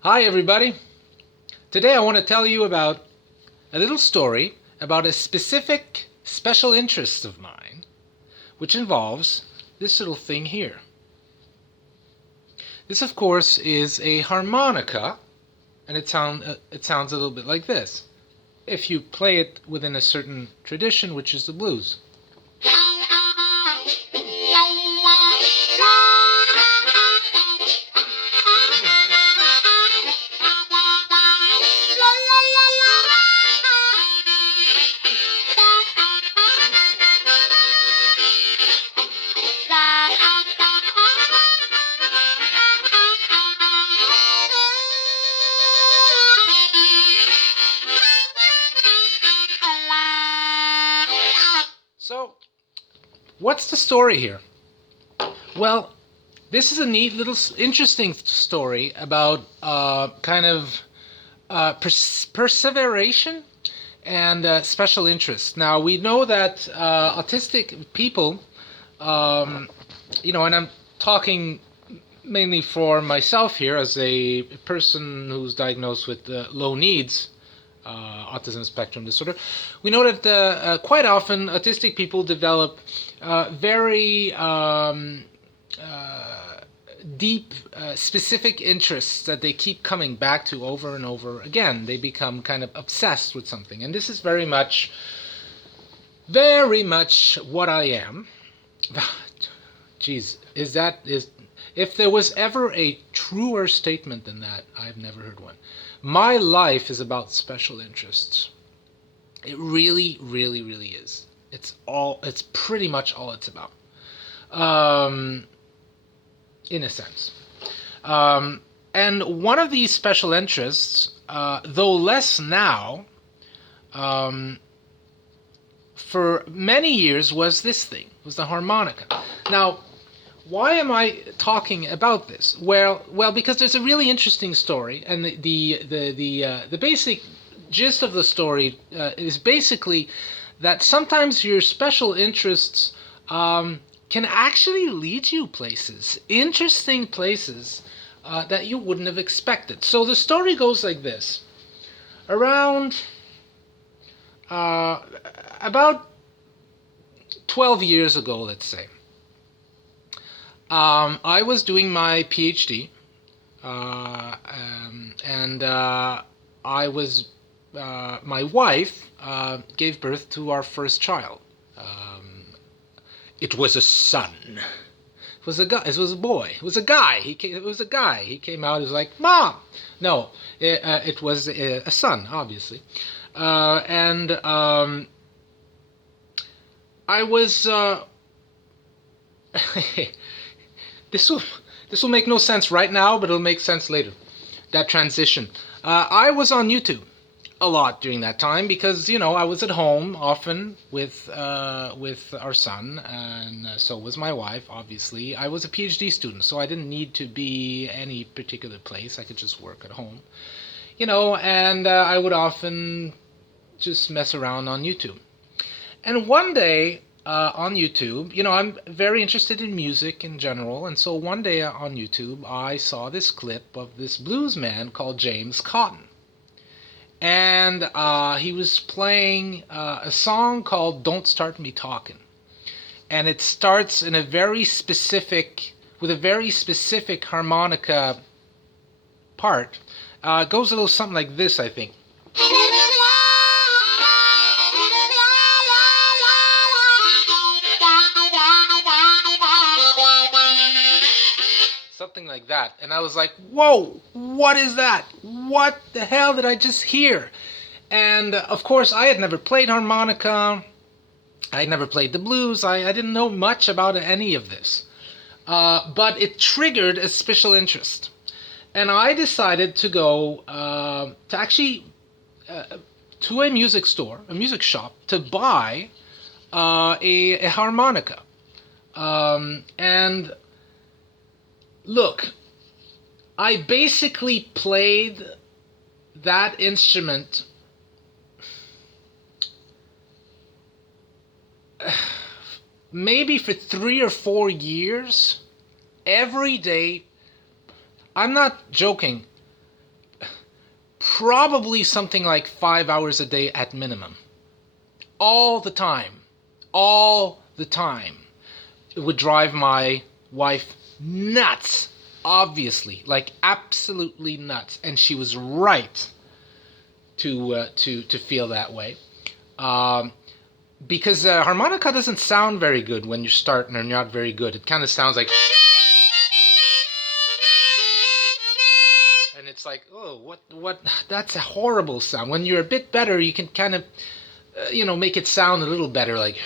Hi everybody! Today I want to tell you about a little story about a specific special interest of mine, which involves this little thing here. This, of course, is a harmonica, and it sounds a little bit like this, if you play it within a certain tradition, which is the blues. So, what's the story here? Well, this is a neat little interesting story about perseveration and special interest. Now, we know that autistic people, and I'm talking mainly for myself here as a person who's diagnosed with low needs, autism spectrum disorder. We know that quite often autistic people develop very deep, specific interests that they keep coming back to over and over again. They become kind of obsessed with something, and this is very much what I am. Geez, is if there was ever a truer statement than that, I've never heard one. My life is about special interests. It really, really, really is. It's pretty much all it's about. In a sense. And one of these special interests, though less now, for many years was the harmonica. Now, why am I talking about this? Well, because there's a really interesting story, and the basic gist of the story is basically that sometimes your special interests can actually lead you places, interesting places that you wouldn't have expected. So the story goes like this: around about 12 years ago, let's say. I was doing my PhD, and my wife gave birth to our first child. It was a son. It was a guy. It was a boy. It was a guy. It was a guy. He came out. He was like, "Mom." No, it was a son, obviously, and I was. This will make no sense right now, but it'll make sense later. That transition. I was on YouTube a lot during that time because I was at home often with our son, and so was my wife. Obviously, I was a PhD student, so I didn't need to be any particular place. I could just work at home, and I would often just mess around on YouTube. And one day, on YouTube, I'm very interested in music in general, and so one day on YouTube, I saw this clip of this blues man called James Cotton. And he was playing a song called "Don't Start Me Talkin'." And it starts with a very specific harmonica part. It goes a little something like this, I think. Something like that. And I was like, whoa, what is that? What the hell did I just hear? And of course, I had never played harmonica. I had never played the blues. I didn't know much about any of this. But it triggered a special interest. And I decided to go to a music store, a music shop, to buy a harmonica. And look, I basically played that instrument maybe for 3 or 4 years every day. I'm not joking. Probably something like 5 hours a day at minimum. All the time. All the time. It would drive my wife nuts. Obviously. Like absolutely nuts. And she was right to feel that way. Because harmonica doesn't sound very good when you're starting and you're not very good. It kind of sounds like... And it's like, oh, what? That's a horrible sound. When you're a bit better, you can kind of, make it sound a little better, like...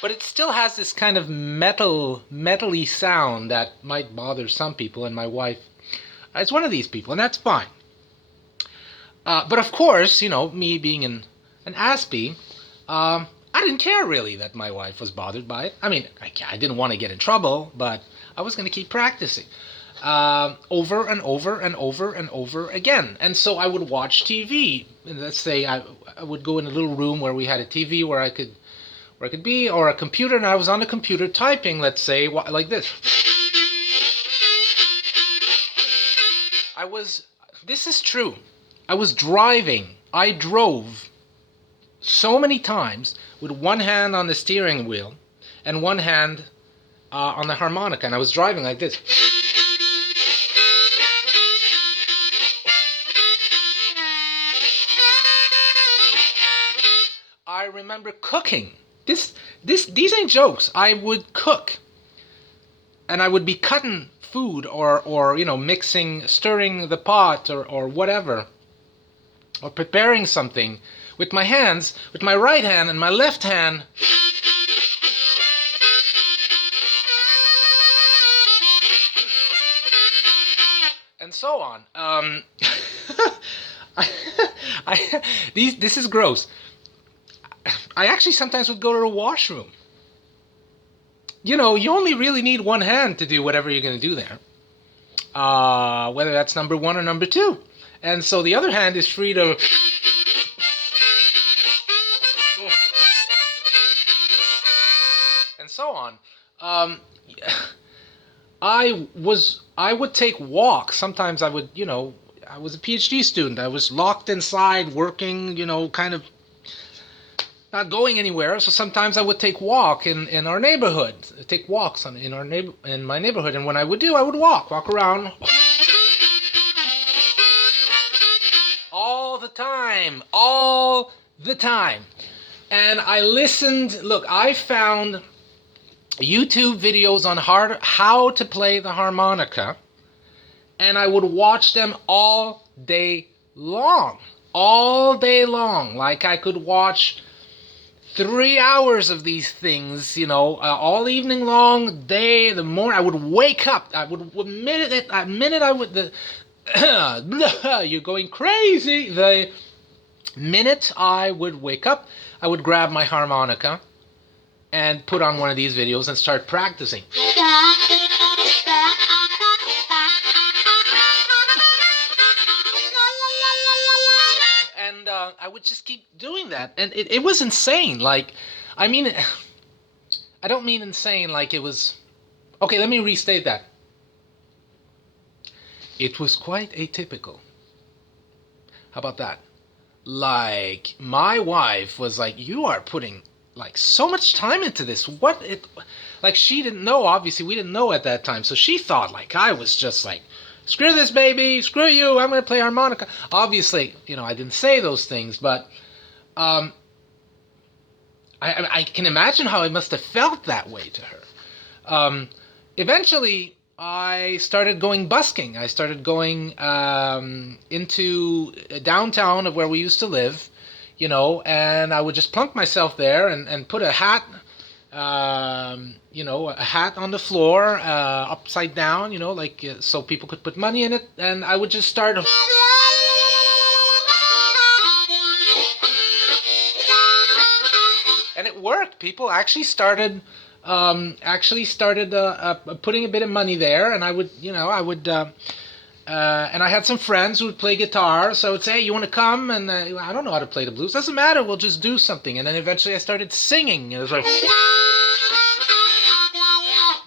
But it still has this kind of metally sound that might bother some people, and my wife is one of these people, and that's fine. But of course, me being an aspie, I didn't care really that my wife was bothered by it. I mean, I didn't want to get in trouble, but I was going to keep practicing over and over and over and over again. And so I would watch TV. And let's say I would go in a little room where we had a TV where I could be, or a computer, and I was on the computer typing, let's say, like this. This is true. I was driving. I drove so many times with one hand on the steering wheel and one hand on the harmonica, and I was driving like this. I remember cooking. These ain't jokes. I would cook, and I would be cutting food or mixing, stirring the pot or whatever, or preparing something with my hands, with my right hand and my left hand. And so on. This is gross. I actually sometimes would go to the washroom. You only really need one hand to do whatever you're going to do there. Whether that's number one or number two. And so the other hand is free to... and so on. I would take walks. Sometimes I would, I was a PhD student. I was locked inside working, kind of not going anywhere. So sometimes I would take walk in our neighborhood. Take walks in my neighborhood. And when I would walk around all the time. And I listened. Look, I found YouTube videos on how to play the harmonica, and I would watch them all day long. Like I could watch 3 hours of these things, all evening long, the morning. I would wake up. You're going crazy. The minute I would wake up, I would grab my harmonica and put on one of these videos and start practicing. And I would just keep doing that. And it was insane. Like, I mean, I don't mean insane like it was... Okay, let me restate that. It was quite atypical. How about that? Like, my wife was like, you are putting like so much time into this. Like, she didn't know, obviously we didn't know at that time, so she thought like I was just like, screw this baby, screw you, I'm gonna play harmonica. Obviously, I didn't say those things, but I can imagine how I must have felt that way to her. Eventually I started going busking. I started going into downtown of where we used to live, and I would just plunk myself there and put a hat, a hat on the floor, upside down, so people could put money in it, and I would just start... And it worked. People actually started putting a bit of money there, and I would And I had some friends who would play guitar, so I would say, hey, you want to come? And I don't know how to play the blues. Doesn't matter, we'll just do something. And then eventually I started singing. It was like,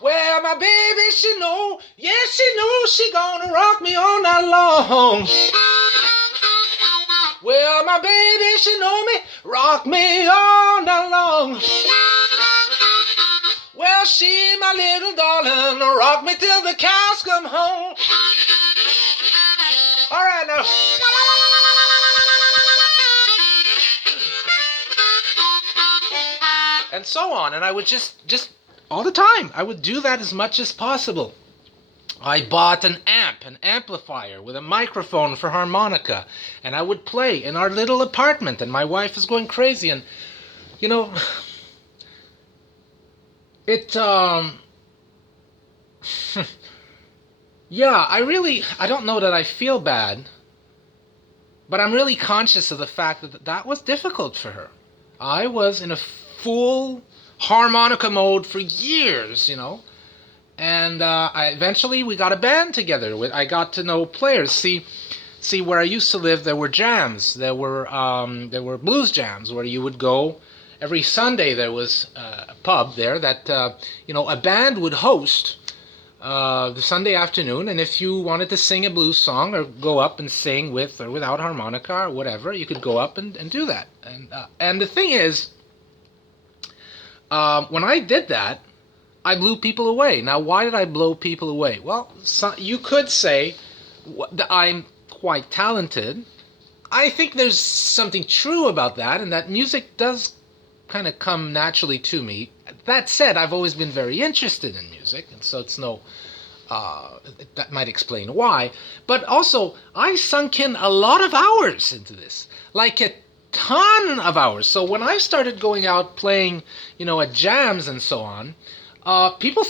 well, my baby, she know, yes, she knows she gonna rock me all night long. Well, my baby, she know me, rock me all night long. Well, she, my little darling, rock me till the cows come home. All right, now. And so on, and I would just all the time, I would do that as much as possible. I bought an amplifier with a microphone for harmonica, and I would play in our little apartment, and my wife was going crazy, and, you know, it, yeah, I don't know that I feel bad, but I'm really conscious of the fact that that was difficult for her. I was in a full harmonica mode for years, and eventually we got a band together. I got to know players. See, where I used to live, there were jams. There were blues jams where you would go every Sunday. There was a pub there that a band would host the Sunday afternoon, and if you wanted to sing a blues song or go up and sing with or without harmonica or whatever, you could go up and do that. And the thing is, when I did that, I blew people away. Now, why did I blow people away? Well, you could say that I'm quite talented. I think there's something true about that, and that music does kind of come naturally to me. That said, I've always been very interested in music, and so it's that might explain why. But also, I sunk in a lot of hours into this, like a ton of hours. So when I started going out playing, at jams and so on, people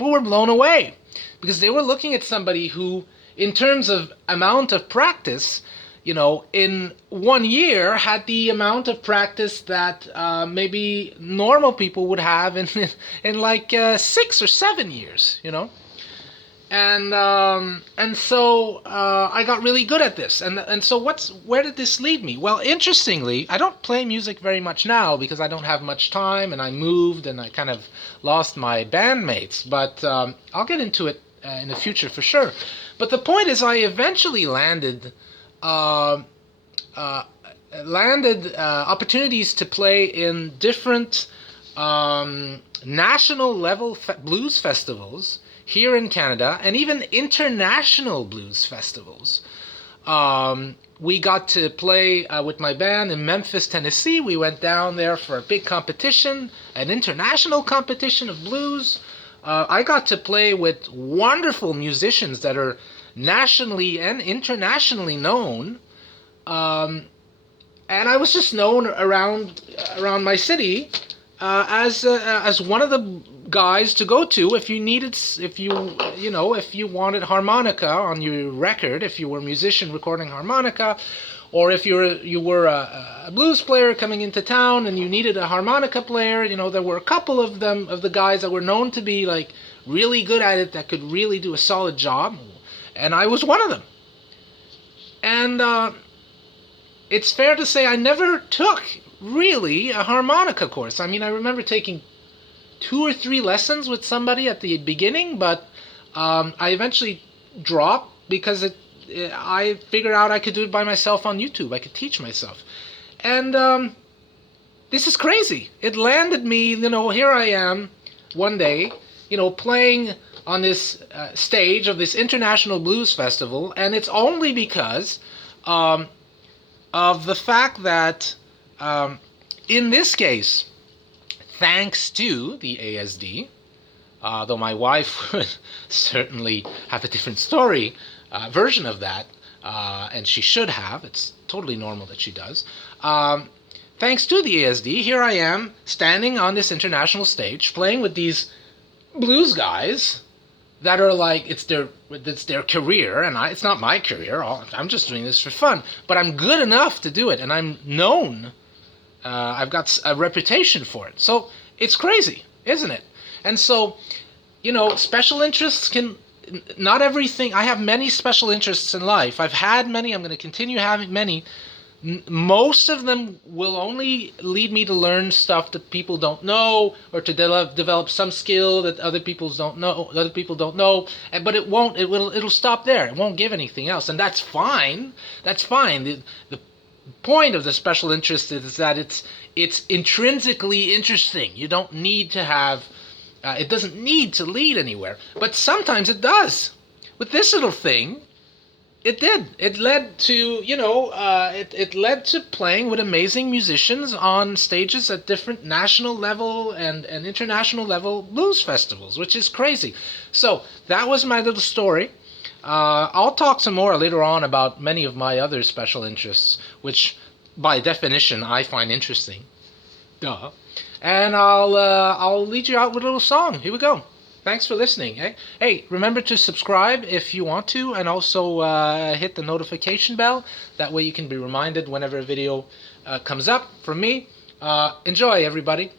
were blown away because they were looking at somebody who, in terms of amount of practice, in 1 year had the amount of practice that maybe normal people would have in like 6 or 7 years, and so I got really good at this, and so where did this lead me? Well, interestingly, I don't play music very much now because I don't have much time, and I moved, and I kind of lost my bandmates. But I'll get into it in the future for sure. But the point is, I eventually landed opportunities to play in different national level blues festivals here in Canada, and even international blues festivals. We got to play with my band in Memphis, Tennessee. We went down there for a big competition, an international competition of blues. I got to play with wonderful musicians that are nationally and internationally known. And I was just known around my city as one of the guys to go to if you wanted harmonica on your record, if you were a musician recording harmonica, or if you were a blues player coming into town and you needed a harmonica player. There were a couple of the guys that were known to be like really good at it, that could really do a solid job, and I was one of them. And it's fair to say I never took really a harmonica course. I mean, I remember taking 2 or 3 lessons with somebody at the beginning, but I eventually dropped because I figured out I could do it by myself on YouTube. I could teach myself. And this is crazy. It landed me, here I am one day, playing on this stage of this international blues festival, and it's only because of the fact that in this case, thanks to the ASD, though my wife would certainly have a different version of that, and she should have. It's totally normal that she does. Thanks to the ASD, here I am standing on this international stage playing with these blues guys that are like, it's their career, and it's not my career. I'm just doing this for fun, but I'm good enough to do it, and I'm known. I've got a reputation for it. So it's crazy, isn't it? And so, special interests not everything. I have many special interests in life. I've had many. I'm going to continue having many. Most of them will only lead me to learn stuff that people don't know, or to develop some skill that other people don't know. But it won't. It'll stop there. It won't give anything else, and that's fine. That's fine. The point of the special interest is that it's intrinsically interesting. You don't need to have. It doesn't need to lead anywhere, but sometimes it does. With this little thing, it did. It led to, it led to playing with amazing musicians on stages at different national level and international level blues festivals, which is crazy. So that was my little story. I'll talk some more later on about many of my other special interests, which by definition I find interesting. Duh. And I'll lead you out with a little song. Here we go. Thanks for listening. Eh? Hey, remember to subscribe if you want to, and also hit the notification bell. That way you can be reminded whenever a video comes up from me. Enjoy, everybody.